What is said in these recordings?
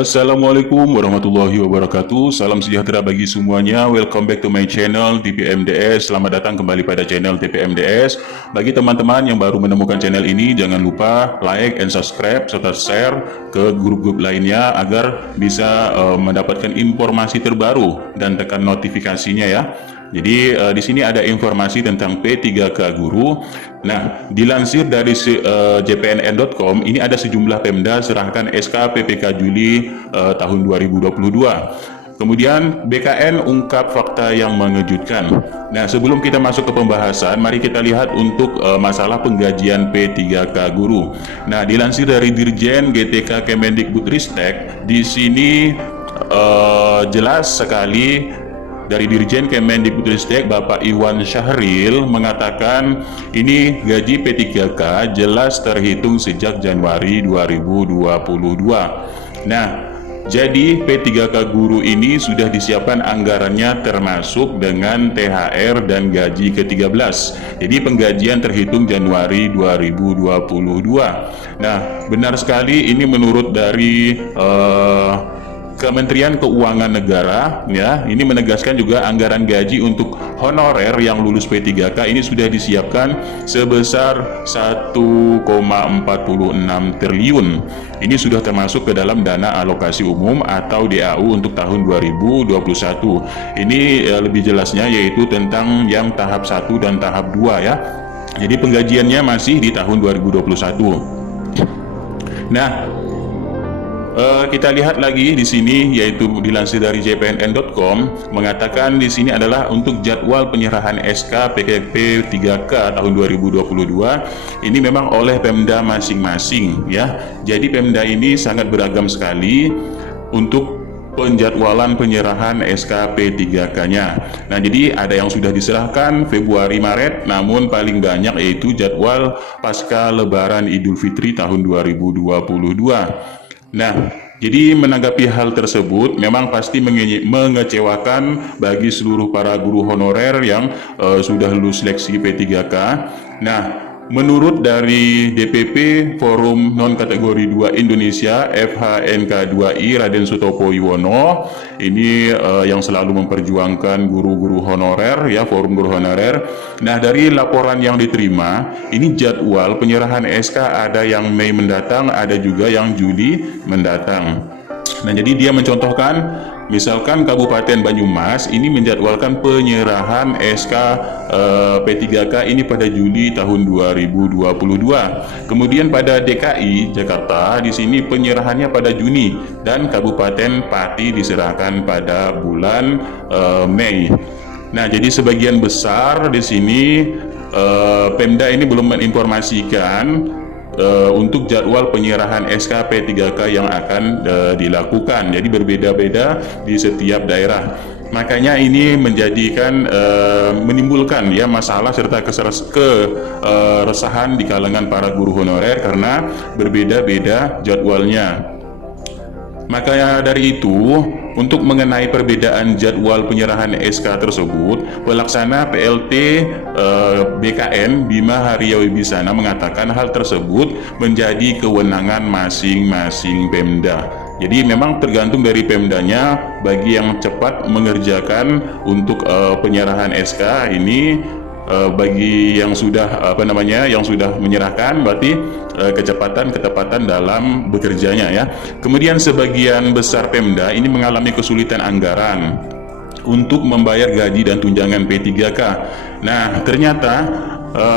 Assalamualaikum warahmatullahi wabarakatuh. Salam sejahtera bagi semuanya. Welcome back to my channel TPMDS. Selamat datang kembali pada channel TPMDS. Bagi teman-teman yang baru menemukan channel ini, jangan lupa like and subscribe serta share ke grup-grup lainnya agar bisa mendapatkan informasi terbaru dan tekan notifikasinya ya. Jadi di sini ada informasi tentang P3K Guru. Nah, dilansir dari jpnn.com, ini ada sejumlah Pemda serahkan SK PPK Juli tahun 2022. Kemudian BKN ungkap fakta yang mengejutkan. Nah, sebelum kita masuk ke pembahasan, mari kita lihat untuk masalah penggajian P3K Guru. Nah, dilansir dari Dirjen GTK Kemendikbudristek, di sini jelas sekali dari Dirjen Kemendikbudristek Bapak Iwan Syahril mengatakan ini gaji P3K jelas terhitung sejak Januari 2022. Nah, jadi P3K Guru ini sudah disiapkan anggarannya termasuk dengan THR dan gaji ke-13. Jadi penggajian terhitung Januari 2022. Nah, benar sekali ini menurut dari Kementerian Keuangan Negara ya, ini menegaskan juga anggaran gaji untuk honorer yang lulus P3K ini sudah disiapkan sebesar 1,46 triliun. Ini sudah termasuk ke dalam dana alokasi umum atau DAU untuk tahun 2021. Ini lebih jelasnya yaitu tentang yang tahap 1 dan tahap 2 ya. Jadi penggajiannya masih di tahun 2021. Nah, kita lihat lagi di sini yaitu dilansir dari jpnn.com mengatakan di sini adalah untuk jadwal penyerahan SK PKP 3K tahun 2022 ini memang oleh Pemda masing-masing ya. Jadi Pemda ini sangat beragam sekali untuk penjadwalan penyerahan SK P3K-nya. Nah, jadi ada yang sudah diserahkan Februari Maret, namun paling banyak yaitu jadwal pasca Lebaran Idul Fitri tahun 2022. Nah, jadi menanggapi hal tersebut memang pasti mengecewakan bagi seluruh para guru honorer yang sudah lulus seleksi P3K. Nah, menurut dari DPP Forum Non Kategori 2 Indonesia FHNK2I Raden Sutopo Yuwono, ini yang selalu memperjuangkan guru-guru honorer ya, forum guru honorer. Nah, dari laporan yang diterima, ini jadwal penyerahan SK ada yang Mei mendatang, ada juga yang Juli mendatang. Nah, jadi dia mencontohkan misalkan Kabupaten Banyumas ini menjadwalkan penyerahan SK P3K ini pada Juli tahun 2022. Kemudian pada DKI Jakarta di sini penyerahannya pada Juni dan Kabupaten Pati diserahkan pada bulan Mei. Nah, jadi sebagian besar di sini Pemda ini belum menginformasikan untuk jadwal penyerahan SK P3K yang akan dilakukan. Jadi berbeda-beda di setiap daerah. Makanya ini menjadikan menimbulkan ya masalah serta keresahan di kalangan para guru honorer karena berbeda-beda jadwalnya. Makanya dari itu, untuk mengenai perbedaan jadwal penyerahan SK tersebut, pelaksana PLT BKN Bima Haryawibisana mengatakan hal tersebut menjadi kewenangan masing-masing Pemda. Jadi memang tergantung dari Pemdanya bagi yang cepat mengerjakan untuk penyerahan SK ini. Bagi yang sudah yang sudah menyerahkan berarti ketepatan dalam bekerjanya ya. Kemudian sebagian besar Pemda ini mengalami kesulitan anggaran untuk membayar gaji dan tunjangan P3K. Nah, ternyata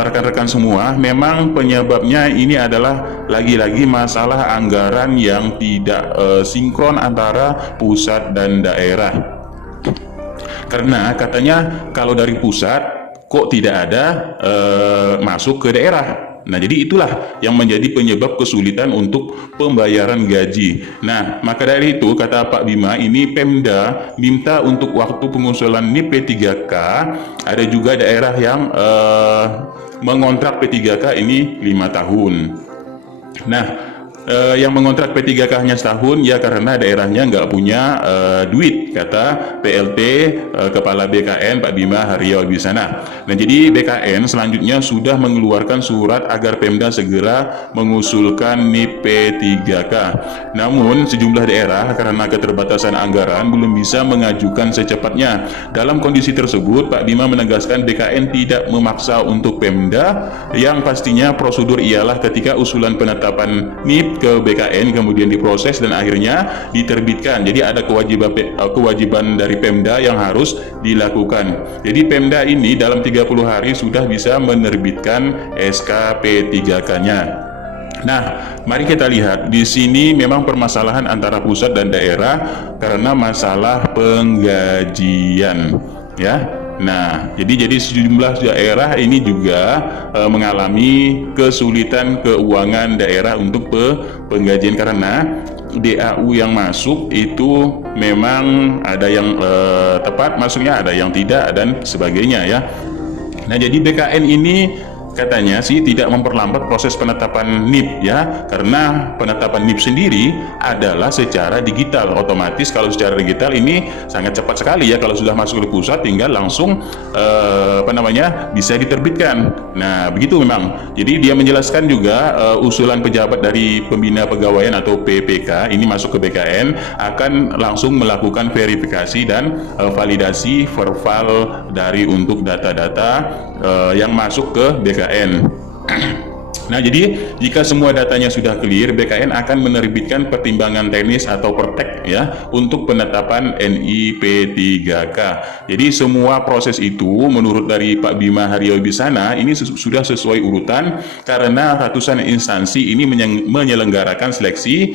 rekan-rekan semua, memang penyebabnya ini adalah lagi-lagi masalah anggaran yang tidak sinkron antara pusat dan daerah. Karena katanya kalau dari pusat kok tidak ada masuk ke daerah. Nah, jadi itulah yang menjadi penyebab kesulitan untuk pembayaran gaji. Nah, maka dari itu kata Pak Bima, ini Pemda minta untuk waktu pengusulan NIP P3K, ada juga daerah yang mengontrak P3K ini 5 tahun. Nah, yang mengontrak P3K hanya setahun ya karena daerahnya nggak punya duit, kata PLT Kepala BKN Pak Bima Haryawibisana. Nah, jadi BKN selanjutnya sudah mengeluarkan surat agar Pemda segera mengusulkan NIP P3K. Namun sejumlah daerah karena keterbatasan anggaran belum bisa mengajukan secepatnya. Dalam kondisi tersebut, Pak Bima menegaskan BKN tidak memaksa untuk Pemda, yang pastinya prosedur ialah ketika usulan penetapan NIP ke BKN kemudian diproses dan akhirnya diterbitkan. Jadi ada kewajiban dari Pemda yang harus dilakukan. Jadi Pemda ini dalam 30 hari sudah bisa menerbitkan SK P3K-nya. Nah, mari kita lihat di sini memang permasalahan antara pusat dan daerah karena masalah penggajian, ya. Nah, jadi sejumlah daerah ini juga mengalami kesulitan keuangan daerah untuk penggajian karena DAU yang masuk itu memang ada yang tepat masuknya, ada yang tidak dan sebagainya ya. Nah, jadi BKN ini katanya sih tidak memperlambat proses penetapan NIP ya, karena penetapan NIP sendiri adalah secara digital. Otomatis kalau secara digital ini sangat cepat sekali ya, kalau sudah masuk ke pusat tinggal langsung bisa diterbitkan. Nah, begitu memang. Jadi dia menjelaskan juga usulan pejabat dari pembina pegawaian atau PPK ini masuk ke BKN akan langsung melakukan verifikasi dan validasi verbal dari untuk data-data yang masuk ke BKN. Nah, jadi jika semua datanya sudah clear, BKN akan menerbitkan pertimbangan teknis atau pertek ya untuk penetapan NIP P3K. Jadi semua proses itu menurut dari Pak Bima Haryawibisana ini sudah sesuai urutan karena ratusan instansi ini menyelenggarakan seleksi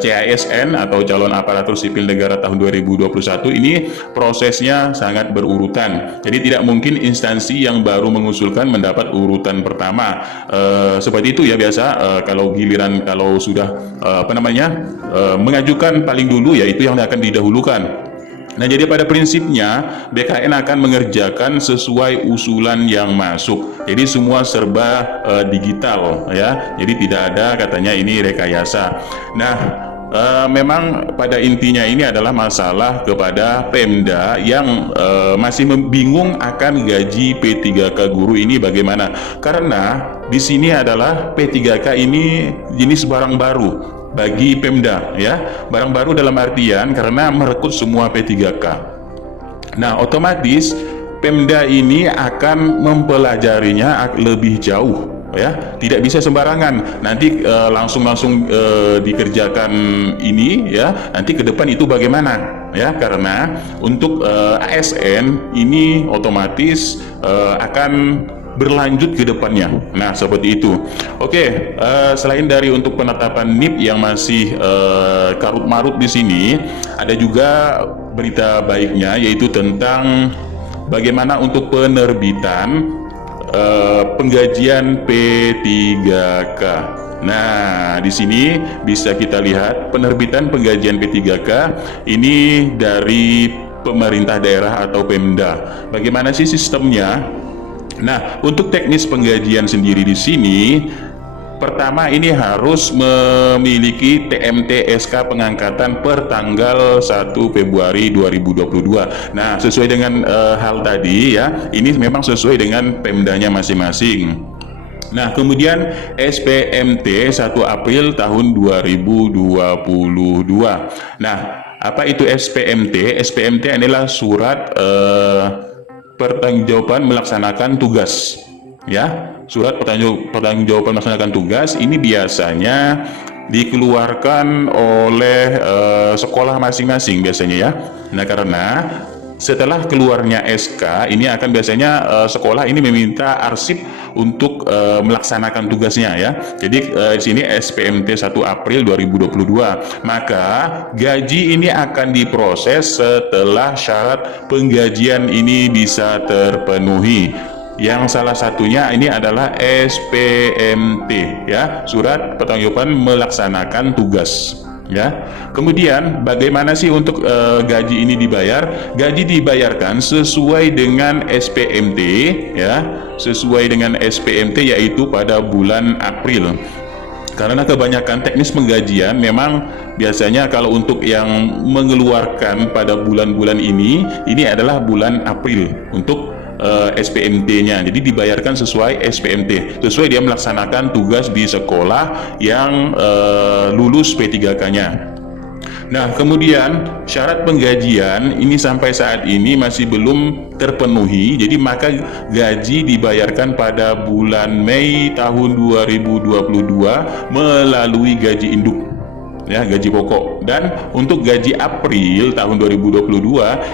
CASN atau calon aparatur sipil negara tahun 2021 ini prosesnya sangat berurutan. Jadi tidak mungkin instansi yang baru mengusulkan mendapat urutan pertama. Seperti itu ya biasa kalau giliran kalau sudah mengajukan paling dulu ya itu yang akan didahulukan. Nah, jadi pada prinsipnya BKN akan mengerjakan sesuai usulan yang masuk. Jadi semua serba digital ya. Jadi tidak ada katanya ini rekayasa. Nah, memang pada intinya ini adalah masalah kepada Pemda yang masih bingung akan gaji P3K guru ini bagaimana. Karena di sini adalah P3K ini jenis barang baru bagi Pemda ya. Barang baru dalam artian karena merekrut semua P3K. Nah, otomatis Pemda ini akan mempelajarinya lebih jauh ya, tidak bisa sembarangan nanti langsung dikerjakan ini ya, nanti ke depan itu bagaimana ya, karena untuk ASN ini otomatis akan berlanjut ke depannya. Nah, seperti itu. Oke, selain dari untuk penetapan NIP yang masih karut-marut di sini, ada juga berita baiknya yaitu tentang bagaimana untuk penerbitan penggajian P3K. Nah, di sini bisa kita lihat penerbitan penggajian P3K ini dari pemerintah daerah atau Pemda. Bagaimana sih sistemnya? Nah, untuk teknis penggajian sendiri di sini, pertama ini harus memiliki TMT SK pengangkatan per tanggal 1 Februari 2022. Nah, sesuai dengan hal tadi ya, ini memang sesuai dengan Pemdanya masing-masing. Nah, kemudian SPMT 1 April tahun 2022. Nah, apa itu SPMT? SPMT adalah surat pertanggungjawaban melaksanakan tugas ya. Surat pertanggungjawaban melaksanakan tugas ini biasanya dikeluarkan oleh sekolah masing-masing biasanya ya. Nah, karena setelah keluarnya SK ini akan biasanya sekolah ini meminta arsip untuk melaksanakan tugasnya ya. Jadi di sini SPMT 1 April 2022. Maka gaji ini akan diproses setelah syarat penggajian ini bisa terpenuhi. Yang salah satunya ini adalah SPMT ya, surat pertanggungjawaban melaksanakan tugas ya. Kemudian bagaimana sih untuk gaji ini dibayar? Gaji dibayarkan sesuai dengan SPMT ya, sesuai dengan SPMT yaitu pada bulan April. Karena kebanyakan teknis penggajian memang biasanya kalau untuk yang mengeluarkan pada bulan-bulan ini adalah bulan April untuk SPMT-nya. Jadi dibayarkan sesuai SPMT, sesuai dia melaksanakan tugas di sekolah yang lulus P3K-nya. Nah, kemudian syarat penggajian ini sampai saat ini masih belum terpenuhi. Jadi maka gaji dibayarkan pada bulan Mei tahun 2022 melalui gaji induk, ya, gaji pokok. Dan untuk gaji April tahun 2022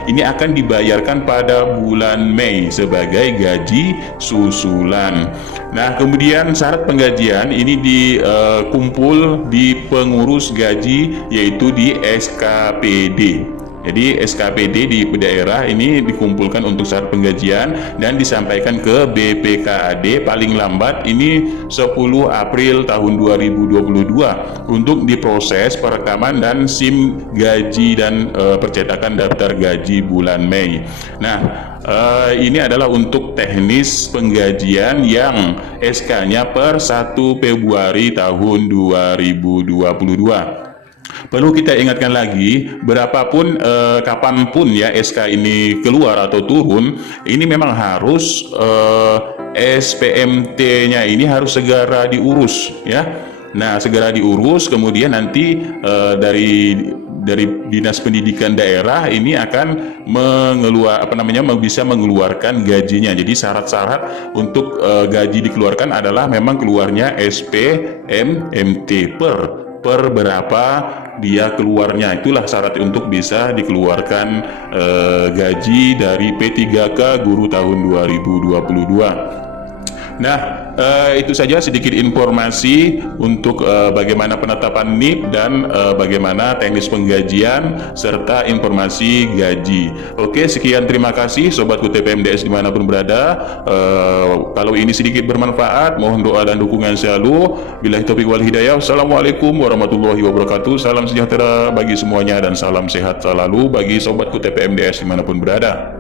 ini akan dibayarkan pada bulan Mei sebagai gaji susulan. Nah, kemudian syarat penggajian ini dikumpul di pengurus gaji, yaitu di SKPD. Jadi SKPD di daerah ini dikumpulkan untuk syarat penggajian dan disampaikan ke BPKAD paling lambat ini 10 April tahun 2022 untuk diproses perekaman dan SIM gaji dan percetakan daftar gaji bulan Mei. Nah, ini adalah untuk teknis penggajian yang SK-nya per 1 Februari tahun 2022. Perlu kita ingatkan lagi, berapapun kapanpun ya SK ini keluar atau turun, ini memang harus SPMT-nya ini harus segera diurus, ya. Nah, segera diurus, kemudian nanti dari Dinas Pendidikan Daerah ini akan bisa mengeluarkan gajinya. Jadi syarat-syarat untuk gaji dikeluarkan adalah memang keluarnya SPMT per berapa dia keluarnya. Itulah syarat untuk bisa dikeluarkan gaji dari P3K guru tahun 2022. Nah, itu saja sedikit informasi untuk bagaimana penetapan NIP dan bagaimana teknis penggajian serta informasi gaji. Oke, sekian, terima kasih Sobatku TPMDS dimanapun berada. Kalau ini sedikit bermanfaat, mohon doa dan dukungan selalu. Billahi taufiq wal hidayah. Assalamualaikum warahmatullahi wabarakatuh. Salam sejahtera bagi semuanya dan salam sehat selalu bagi Sobatku TPMDS dimanapun berada.